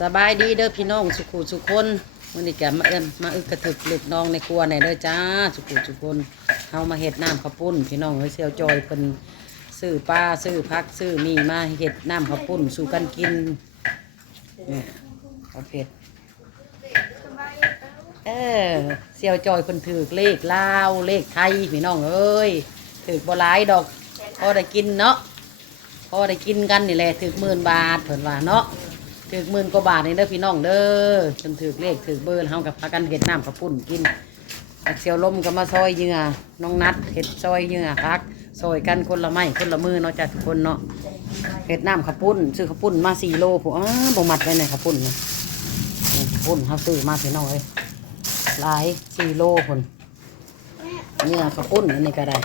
สบายดีเด้อพี่น้องสุขุสุคนวันนี้แกมาเอิ้นมาอึกกระถึกลึกน้องในครัวในเด้อจ้าสุขุสุคนเฮามาเฮ็ดน้ำข้าวปุ้น พี่น้องเอ้ยเซียวจอยเพิ่นซื้อปลาซื้อผักซื้อมีมาเฮ็ดน้ำข้าวปุ้นสู่กันกินเนี่ยเอาเผ็ดเออเซียวจอยเพิ่นถือเลขลาวเลขไทยพี่น้องเอ้ยถือบ่หลายดอกพอได้กินเนาะพอได้กินกันนี่แหละถึกหมื่นบาทเพิ่นว่าเนาะ ถึกหมื่นกว่าบาทนี่เด้อพี่น้องเด้อจนถึกเลขถึกเบอร์เฮากับพากันเฮ็ดน้ำกับปุ่นกินอักเสียวลมก็มาซอยเหยื่อน้องนัดเฮ็ดซอยเหยื่อพักซอยกันคนละไม้คนละมือเนาะจ้ะทุกคนเนาะเฮ็ดน้ำข้าวปุ้นซื้อข้าวปุ้นมาสี่โลผู้อ้าบ่มัดไว้ในข้าวปุ้นนะนี่ข้าวปุ้นเฮาซื้อมาพี่น้องเอ้ยหลายสี่โลพุ่นเหยื่อข้าวปุ้นอันนี้ก็ได้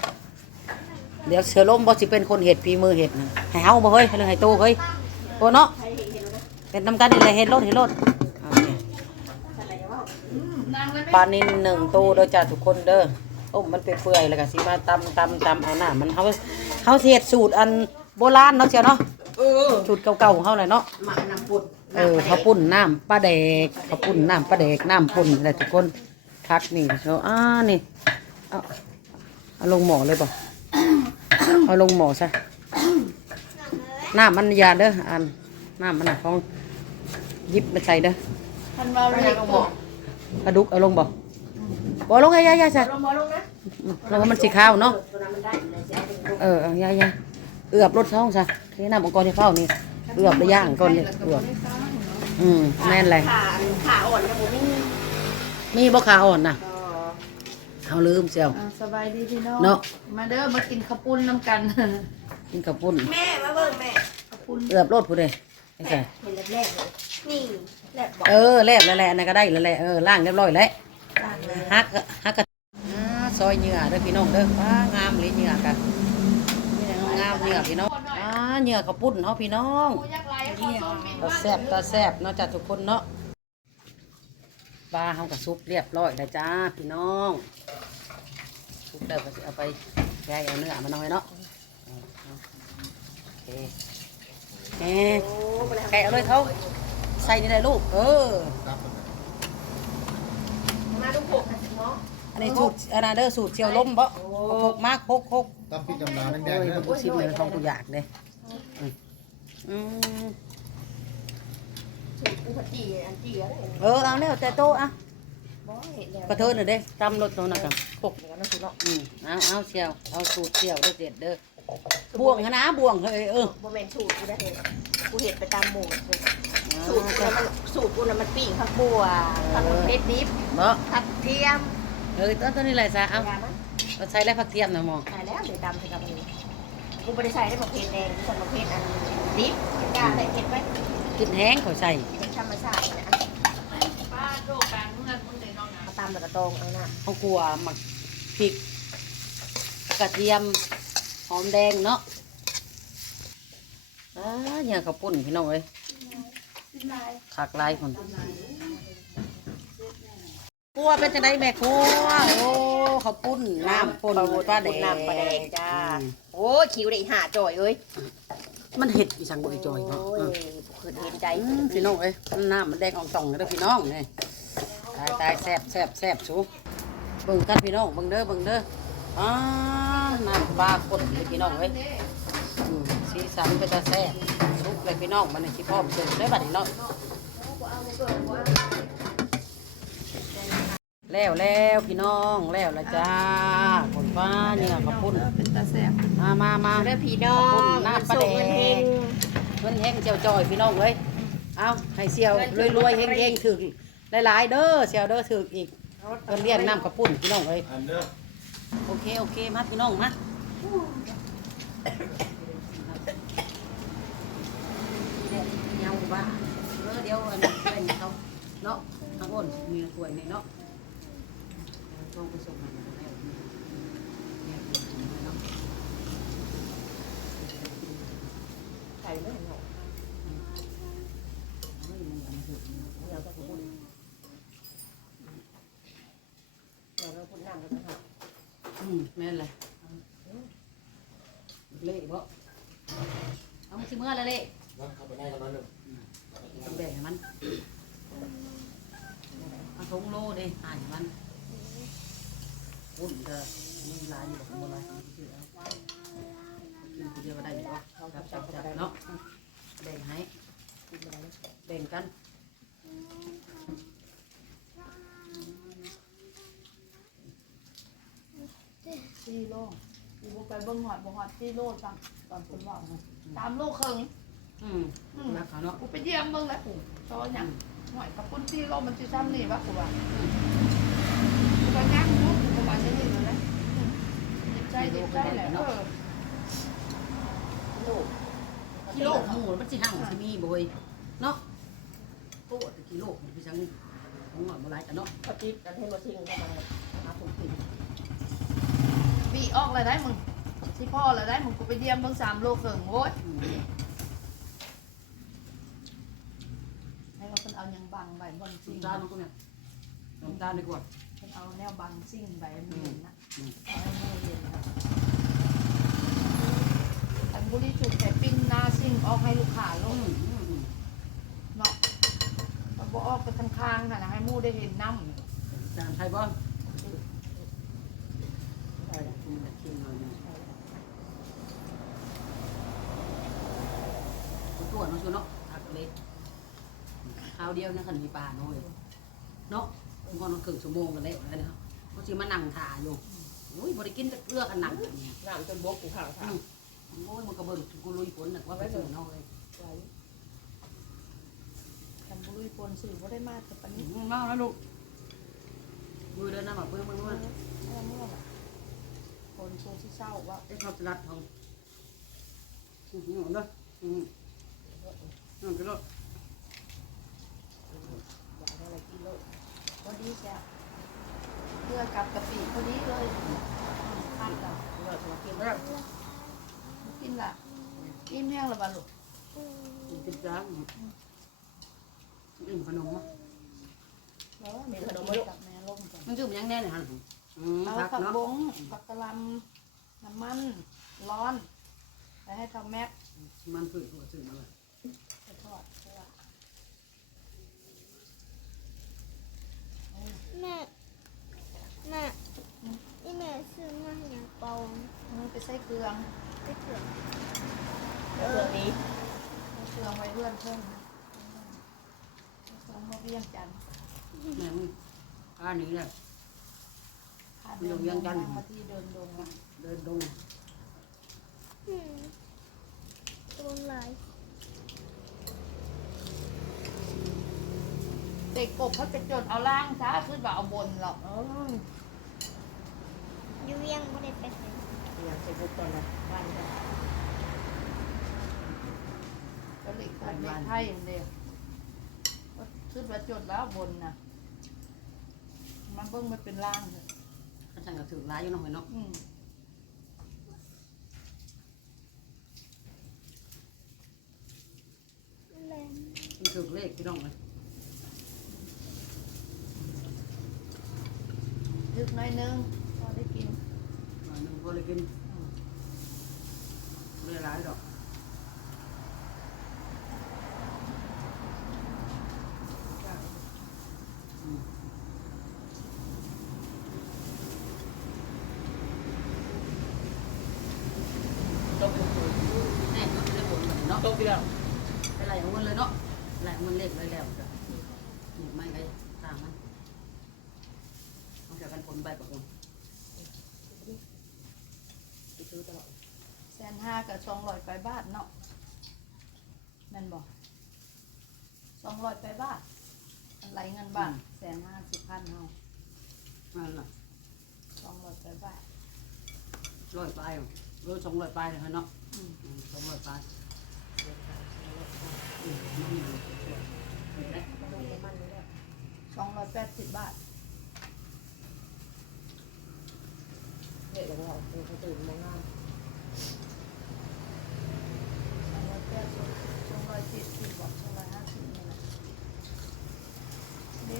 เดี๋ยวเสือลมบ่สิเป็นคนเห็ดฝีมือเห็ดนะให้เฮาบ่เฮ้ยให้เลยให้โตเฮ้ยโตเนาะ เป็นน้ำกันนี่เลยเห็ดรถเห็ดรถเอาเนี่ยปลานินหนึ่งโตเด้อจ้าทุกคนเด้อต้มมันเปื่อยๆแล้วก็สิมาตำตำตำเอาหน้ามันเฮาเฮาสิเฮ็ดสูตรอันโบราณเนาะเจ้าเนาะเออสูตรเก่าๆของเฮาเลยเนาะหมากน้ำปุดเออข้าวปุ้นน้ำปลาแดกข้าวปุ้นน้ำปลาแดกน้ำปุ้นอะไรทุกคนพักนี่เนาะอ่านี่เอาเอาลงหม้อเลยบ่เอาลงหม้อซะน้ำมันอยาเด้ออันน้ำมันน่ะของห ยิบมาใส่เด้อทันว่าเลยลงหมอกปลาดุกเอาลงบ่บ่ลงยายๆๆซะลงหมอลงนะลงให้มันสีขาวเนาะตัวนั้นมันได้อยู่เลยจะเอาเป็นเออเอายายๆเอือบรสช่องซะที่น้ำมังกรที่เข้านี่เอือบระย่างก่อนนี่เอือบอืมแม่นเลยขาขาอ่อนนะผมนี่มีบ่ขาอ่อนน่ะเอาลืมเสียวอ่าสบายดีพี่น้องเนาะมาเด้อมากินข้าวปุ้นน้ำกันกินกับปุ้นแม่มาเบิ่งแม่ข้าวปุ้นเอือบรถผู้ใดไม่ใช่เห็นแรกๆเลย นี่แรกบอกเออแลบแล้วแหละอันนั่นก็ได้แล้วแหละเออล่างเรียบร้อยแล้วล่างเลยฮักฮักกะอ่าซอยเหงื่อเด้อพี่น้องเด้อว้างามเลยเหงื่อกันงามเหงื่อพี่น้องอ่าเหงื่อกับปุ้นเนาะพี่น้องตาแซ่บตาแซ่บเนาะจ้ะทุกคนเนาะปลาเฮากับซุปเรียบร้อยแล้วจ้าพี่น้องซุปเด้อก็สิเอาไปแกะเอาเนื้อมาหน่อยเนาะเอาเอาโอเคแหมโอ้ไปเลยแกะเอาเลยเขา ใส่นี่เลยลูก เออ มาดูหกนะหมออันนี้สูตรอันนั้นเด้อสูตรเชียวล้มบ่หกมากหกหกตั้มพี่จำลาแดโอ้งยๆมันะนกูชิมเลยท้องกูอยากเลยอืมอืมสูตรอุปจีอันจีอะไรเออเอาแล้วแต่โตอะบ่เห็นแล้วกระเทินหน่อยเด้ตำรถโตนะกันหกอย่างนั้นสุดเนาะอืมเอาเอาเชียวเอาสูตรเชียวเด้อเด็ดเด้อ บ่วงคณะบ่วงเฮ้ยเออบ่แม่นสูตรกูได้เห็นกูเห็นไปตามหมู่เอาสูตรกูน่ะมันสูตรกูน่ะมันปิ้งผักบัวผักเม็ดดิบบ่ผักเทียมเออตัวตัวนี้แหละซะเอายามันเอาใส่แล้วผักเทียมนะหมอตายแล้วเดี๋ยวดำใส่กับอันนี้กูไม่ได้ใส่ได้ผักเพชรแดงกูใส่ผักเพชรอันดิบกล้าใส่เพชรไหมกินแห้งเขาใส่เป็นธรรมชาตินะป้าโดกลางเมืองมึงเลยน้องนะมาตำแล้วก็ตรงเอาหน้าเขากลัวหมักพริกกระเทียม หอมแดงเนาะอ่าเนี่ยข้าวปุ้นพี่น้องเอ้ยขากลายคนครัวเป็นจังไดแม่ครัวโอ้ข้าวปุ้นน้ำป่นปลาแดงน้ำปลาแดงจ้าอืมโอ้ยคิวได้ห่าจ่อยเอ้ยมันเห็ดอีสังบ่อีจอยเนาะโอ้ยคือเห็นใจอืมพี่น้องเอ้ยมันน้ำมันแดงอองตองเลยเด้อพี่น้องนี่ตายตายแซ่บแซ่บแซ่บสูเบิ่งกันพี่น้องเบิ่งเด้อเบิ่งเด้ออ่า น้ำปลาข้นเลยพี่น้องเอ้ยอืมสีสันเป็นตาแซ่บสุกเลยพี่น้องมันในที่พ่อมเสิร์ฟได้บัดนี้เนาะแล้วแล้วพี่น้องแล้วละจ้าผลฟ้าเนี่ยขอบคุณเป็นตาแซ่บมามามาเด้อพี่น้องน้ำปลาแดส่งเงินเฮงงเงินแห้งเจียวจอยพี่น้องเอ้ยเอาให้เสียวรวยรวยๆเฮงเฮงถึกหลายๆเด้อเสียวเด้อถึกอีกเพิ่นเรียกน้ำกระปุ่นพี่น้องเอ้ย อันเด้อ โอเค โอเค มาพี่น้องมาเงาบ้าเออเดี๋ยวอันนี้เป็นเขาเนาะข้างบนมีถ้วยนี่เนาะลองไปส่งมันแล้วเนี่ยเนี่ยเนาะใส่ไม่เห็นหรอกเราก็พูดเราก็พูดนั่งกันนะครับ อืมแม่นเลยเละบ่เอามาสิเมื่อละเละนะเข้าไปได้กันแล้วหนึ่งต้องแบ่งให้มันมันเอาทงโลเด้หายมันอุ่นก็มีหลายอยู่บ่หลายชื่อเอากินคนเดียวก็ได้อยู่เนาะจับจับจับเนาะแบ่งให้กินอะไรแบ่งกัน สี่โลกูบ่ไปเบิ่งหอดบ่หอดสี่โลจังตอนคนว่านะสามโลครึ่งอืมรักเขาเนาะกูไปเยี่ยมเบิ่งแล้วกูชอหยังหอยกับปุ้นสี่โลมันสิซ้ำนี่วะกูว่ากูก็ย่างกูกูก็มาที่นี่เลยนะจิตใจจิตใจแหละเออลูกกิโลหมูมันสิห่างสิมีบ่เว้ยเนาะโอ้ตะกิโลมันพี่จังนี่ของหน่อยบ่หลายกันเนาะเขาจิตกันให้มาทิ้งเข้ามาหาถุงกิน ปีออกเลยได้มึงที่พ่อเลยได้มึงกูไปเยี่ยมเบิ่งสามโลครึ่งโว้ยอืมให้ว่าเพิ่นเอาหยังบังใบบนซิ่งน้ำตาลมันก็เนี่ยน้ำตาลดีกว่าเพิ่นเอาแนวบังซิ่งใบมันเห็นนะอืมเอาให้มือเห็นนะอันบุรีจุกแต่ปิ้นหน้าซิ่งออกให้ลูกค้าลอืงมอืมอืมเนาะมันบ่ออกไปทางข้างค่ะนะให้หมู่ได้เห็นน้จานไทยบ้าน ใช่คุณจะกินหน่อยหนึงคุณตัวจเนาะชัวเนาะผักเล็กข้าวเดียวนะขันมีปลาน้อยเนาะคุณพ่อน้องครึ่งชั่วโมงกันแล้วแล้วเนาะเขาสิมานั่งถ่าอยู่โอ้ยบริกินจะเกลือกันหนังกันเนี่ยน้ำจนบกกูข้าวอืข้าวมโอ้ยมันก็เบิ่งกูลุยฝนน่ะว่าไปถึงเนาะเลยไว้ำทำบุรีปนสื่อบ่ได้มาแต่ปานอืนี้มมาแล้วลูกมือเดินหน้ามาเบิ่งเบิ่งเมื่ว่าอเมื่อน่ะ คนโซที่เศร้าว่าไอ้ข้าวสลัดทองอืมอืมเด้ออืมอืมก็เด้ออยากได้อะไรกินโลกพอดีแซ่บเพื่อกับกะปิพอดีเลยข้าวกับเลิกมากินเด้อกินละอิ่มแห้งและบ่ลูกกินจ้างอืมขนมอะแล้วมีขนมกับแม่ลงกันมันชื่อมันยังแน่เนี่ยฮะอืม เอาผักผักเนาะบงผักกะหล่ำน้ำมัน ร้อนไปให้ทำแม็กมันคือตัวชื่อมาเลย ไปทอดเพราะว่าแม่แม่ที่แม่ซื้อมาอย่างเปามันไปใส่เกลืองไปเถื่อนเรื่องนี้ใส่เกลืองไว้เพื่อนเพิ่มนะใส่เกลืองมาเวียงจันทร์แม่มึงอันนี้แหละ ขาเดินเวียงจันทร์มาที่เดินดงอะเดินดงอืมตัวลายเด็กกบเขาจะจดเอาล่างซะขึ้นว่าเอาบนหรอกอ๋ออยูเวียงไม่ได้ไปไหนอยากจะบุกตอนละบ้านก็ก็เด็กกบเด็กไทยอย่างเดียวก็ขึ้นว่าจดแล้วบนน่ะ มันเบิ่งไม่เป็นล่างเลย ก็ช่างกับถือร้ายอยู่เนาะเห็นเนาะอืมแรงมันถือเลขพี่น้องเลยทึกหน้อยนึงพอได้กิน หน่อยหนึงพอเลยกินอืมไม่ได้ร้ายดอกอืม ตกอยู่ แน่ก็จะผลแบบเนาะ ตกอยู่แล้วไปไหลของมันเลยเนาะไหลของมันเล็กเลยแล้วจ้ะนี่ไม่ไปตามมันมันจะกันผลใบปะคุณไปซื้อตลอดแสนห้ากับสองร้อยไปบาทเนาะแม่นบอกสองร้อยไปบาทอะไรเงินบาทแสนห้าสิบพันเฮานั่นแหละสองร้อยไปบาทร้อยปลายร้อยสองร้อยปลายเลยเนาะอืมอืมสองร้อยป ปดสิบบาทเด็กของเราเป็นเขาตื่นมางาน สองร้อยแปดสิบสองร้อยเจ็ดสิบบอกสองร้อยห้าสิบนี่แหละนี่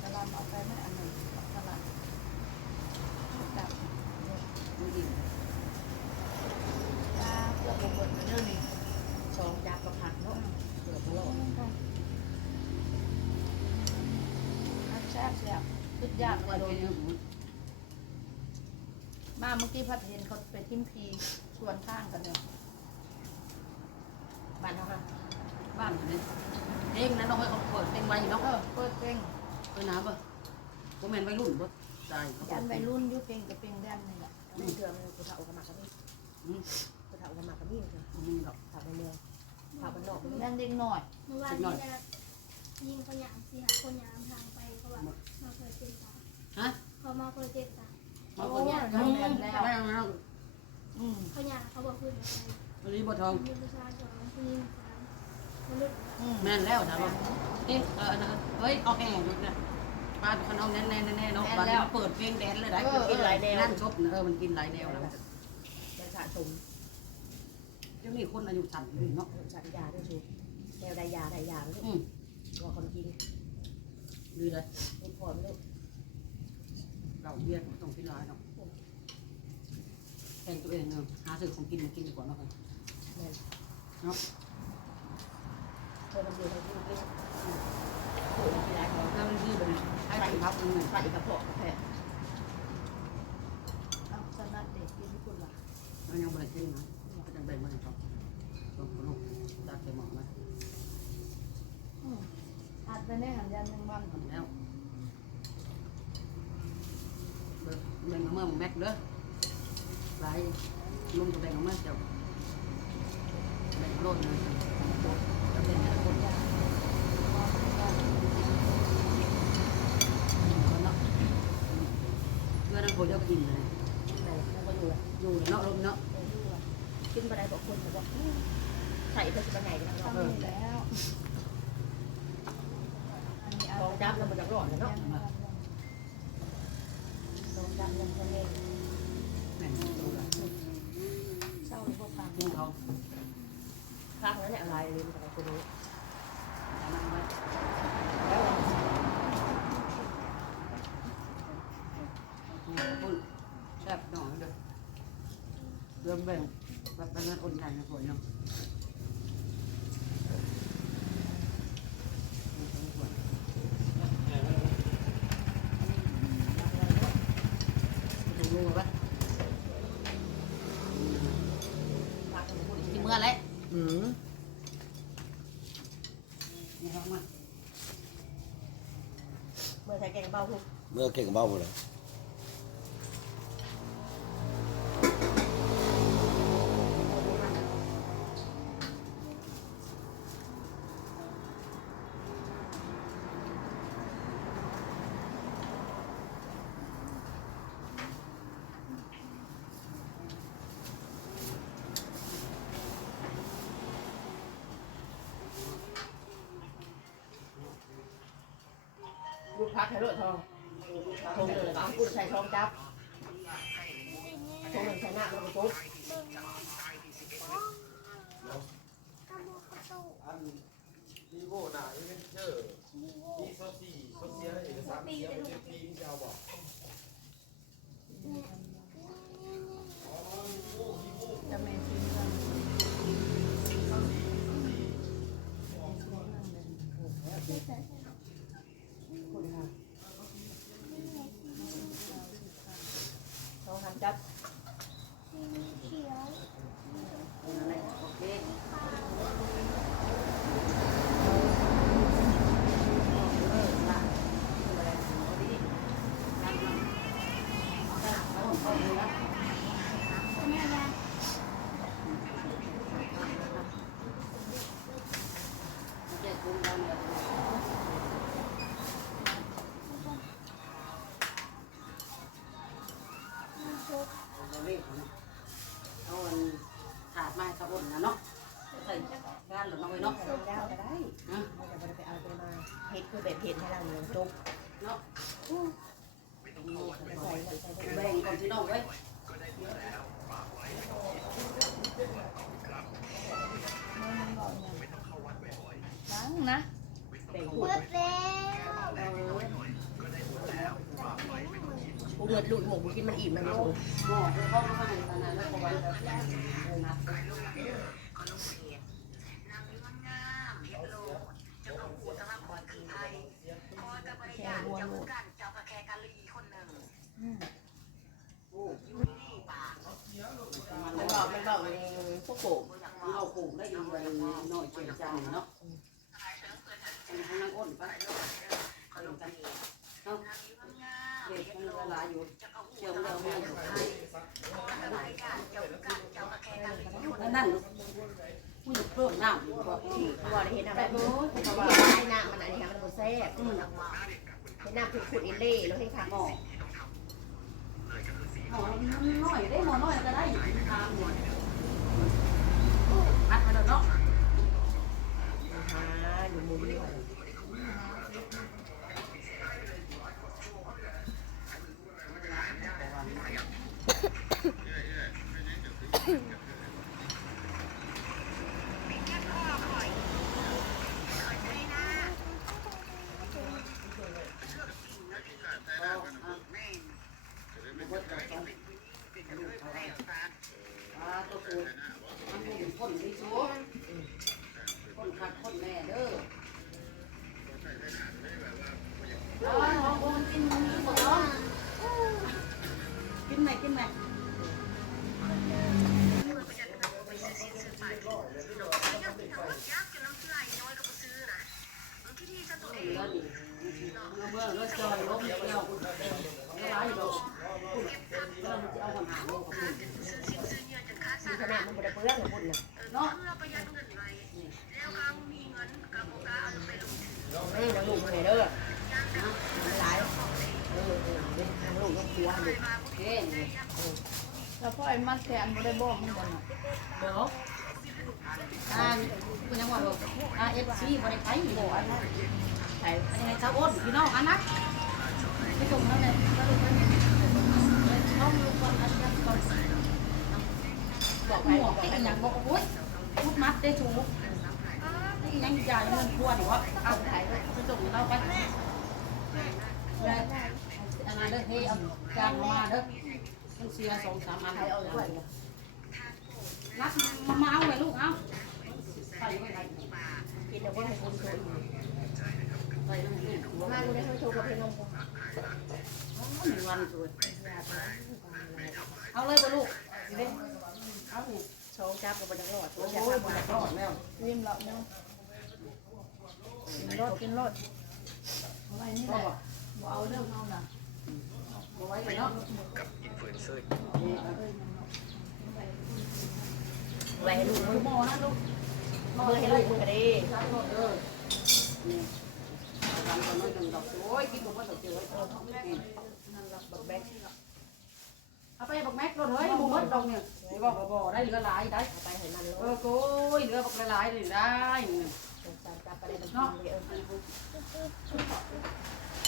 กระลำเอาไปไหมอันหนึ่งเอากระลำจับเนี่ย ดูดิ ตาเพื่อบ่เบิดมาเด้อนี่ ซองยาประผักเนาะเกิดของเรา เซ่บสุดยอดไปเลยกินมาเมื่อกี้พัดเห็นเขาไปทิมพีชวนข้างกันเนี่ยบ้านเขาค่ะบ้านนี่เองนะน้องเอ้ยเขาเปิดเพลงไว้เนาะเออเปิดเพลงเออน้ำป่ะผมเห็นวัยรุ่นป่ะใช่เขาเปิยัดนเพลวัยงรุ่นอยุเพลงกับเพลงแดนนี่แหละไม่เถื่อนกูเฒ่ากับหมากกับนี่อืมกูเฒ่ากับหมากกับนี่เถอะมีดอกเฒ่าในเมืองเฒ่าบ้านนอกก็มีแดนเด็กหน่อย เมื่อวานนี้นะยิงเขาหยามสิหาคนหยาม ฮะเขามาเคยเจ็บตามาคนนี้ได้แล้วนะอืมเขาหยามเขาบอกพื้นอะไรวันนี้บัวทองมีผู้ชายสองผู้หญิงสามมนุษย์อืมแม่นแล้วนะบ่นี่เออนะเฮ้ยเอาแห้งเลยนะบ้านคนเอาแน่แน่แน่เนาะบ้านนี้เปิดเพลงแดนเลยได้กินหลายแนวนั่นชบเออมันกินหลายแนวแล้วยาสะสมเดี๋ยวนี้คนอายุสั่นอยู่เนาะสัญญาด้วยชูแนวใดยาใดยาลูกอืมว่าคนกินดีเลยนี่พอลูก เราเบียร์ต้องกินหลายเนาะแข่งตัวเองเนาะหาซื้อของกินมากินดีกว่าเนาะแม่นเนาะเธอมันอยู่ในที่กินโอ้ยไม่ได้ของแล้วมันที่เป็นให้ไปพักนึงใส่กระเพาะกระเพาะเอาสนัดเด็กกินที่คุณล่ะมันยังไม่ได้กินนะก็จะแบ่งมาให้เขาลงลูกตัดใส่หม้อมาอืมอัดไปในหันยันหนึ่งวันทำแล้วแบ่ง มาเมื่อแม็กเด้อหลายลุงก็แบ่งมาเจ้าแบ่งโลดเลยจะเป็นแต่ละคนเมื่อนั้นคนเดียวก็อิ่มเลยแม่แล้วก็อยู่อยู่เนาะลมเนาะกินไปได้บอกคนบอกใส่ไปสิบไงกันทำเนาะนี่แล้วอันนี้เอาลองจับแล้วมันจะร้อนเลยเนาะ ลองจับยังคนเองแม่นดูละเศร้าหรือพวกฟังกินเขาครั้งนั้นเนี่ยอะไรลยมันจะคนรู้แซ่บหน่อยเด้อเริ่มแบ่งแบบเป็นเงินคนไทยนะคนเนาะดูดูปะ พักมันพูด ที่เมื่อไร อืม นี่ครับมา เมื่อใช้แกงเบา ทุกเมื่อเก่งเบ้าห มดเลยลูกพักให้รถทองเลยเอาพูดใส่ทองจับทงหนึ่งใส่หน้ามันก็ปุ๊บอันดีโวหนาอีเวนเจอร์ดีโว้มีซซี่โซเซียเอกสารเสียเป็นเจ็ดปีที่เอาบอก จะเมนซิมกัน คนค่ะ ทองทำจับ มีเขียว อะไรโอเค ปลา เออละคืออะไรพอดีนั่งนั่งเอาขนาดเขาเขาเลยนะ แม่ยา เจ็ดกุมกันเลย มีชุบ เราเรียกเอาอันถาดไม้สะอุ่นนะเนาะใส่งานหรือน้อยเนาะ ใส่ดาวก็ได้ ฮะ เราจะไปไปเอาไปมาเห็ดคือแบบเห็ด ให้เราเลยจุกเนาะใส่ใส่ใส่แบ่งก่อนพี่น้องเว้ยล้างนะแบ่งเบิดแล้วกูเดือดลุยหมูกูกินมันอิ่มมันไม่ถูกหม้อคือห้องข้างในขนาดนั้นก็ไว้แล้วนะแค่หัวลูก เจางเนาะเป็นทางนางอ้นปไปลงกันเนาะเด็กมันละลายอยู่เดี๋ยวเราไม่อยู่ให้นั่นผู้หญิงเพิ่มน้ำอยู่บอกเห็นอะไรบ้างเพราะว่าไอ้น้ำมันอันนี้มันบ่แซ่บเห็นน้ำขุดอินเล่แล้วให้ค่ะหมอหมอน้อยได้หมอน้อยก็ได้ทางเนี่ย อัดมาแล้วเนาะ อ่าอยู่มุมนี้ แล้วพ่อไอ้มัดแขนบ่ได้บอกมันบ่น่ะเดี๋ยวอ่าคุณยังว่าอ่าเอฟซีบริไทยบ่อันนั้นใช่อันนี้ชาวอ้นพี่น้องอันนั้น หไปมวบอกกไปไอ้ยังบอกโอ้ยพูดมัดได้ถูกไอ้ยังจ่ายเงินควรวะเอาไปไปส่งเราไปอันนั้นเด้อเฮ้เอาจานมาเด้อมันเสียสองสามอันใครเอาด้วยนัดมามาเอาไว้ลูกเอาใส่ไว้ใส่กินแล้วก็ให้คุณโชว์ใส่น้ำจิ้มหัวมามาดูได้เขาโชว์กับเพลงนม หนึ่งวันสวเอาเลยไปลูกสิเด้เอาโชว์จับกับบรรยากาศโอ้โชว์ยจับกับนรอดแล้วยิ้มแล้วเนาะกินรถกินรถเอาไว้นี่แหละบ่เอาเรื่องเอาน่ะเอาไว้เลยเนาะไว้ให้ลูกมือหมอนะลูกมือให้ลูกมือกันดิ รับรถเออนี่ทำก่อนน้อยหนึ่งดอกโอ้ยกินผมว่าดอกเดียวไว้เออท้องกินนั่นลับบักแบ๊กเอาไปบักแม็กรถเฮ้ยบุมดดอกเนี่ยบ่บ่บ่ได้เหลือหลายได้เอาไปให้มันเลูอกโอ้ยเหลือบักหลายๆเลยได้สงสารจับไปได้มันกินเลยเ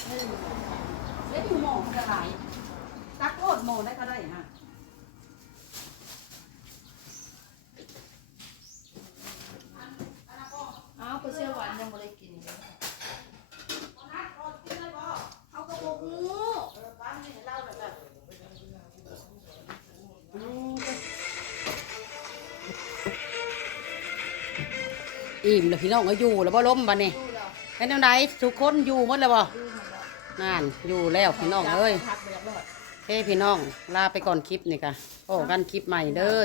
ออเล็กอยู่หมอมันจะหลายตักโคตรหมอได้ก็ได้ฮะ อิ่มแล้วพี่น้องก็อยู่แล้วบ่ล้มบัดนี้แล้วเป็นจังไดทุกคนอยู่หมดแล้วบ่นั่นอยู่แล้วพี่น้องเอ้ยเฮ้พี่น้องลาไปก่อนคลิปนี่ค่ะโอ้กันคลิปใหม่เด้อ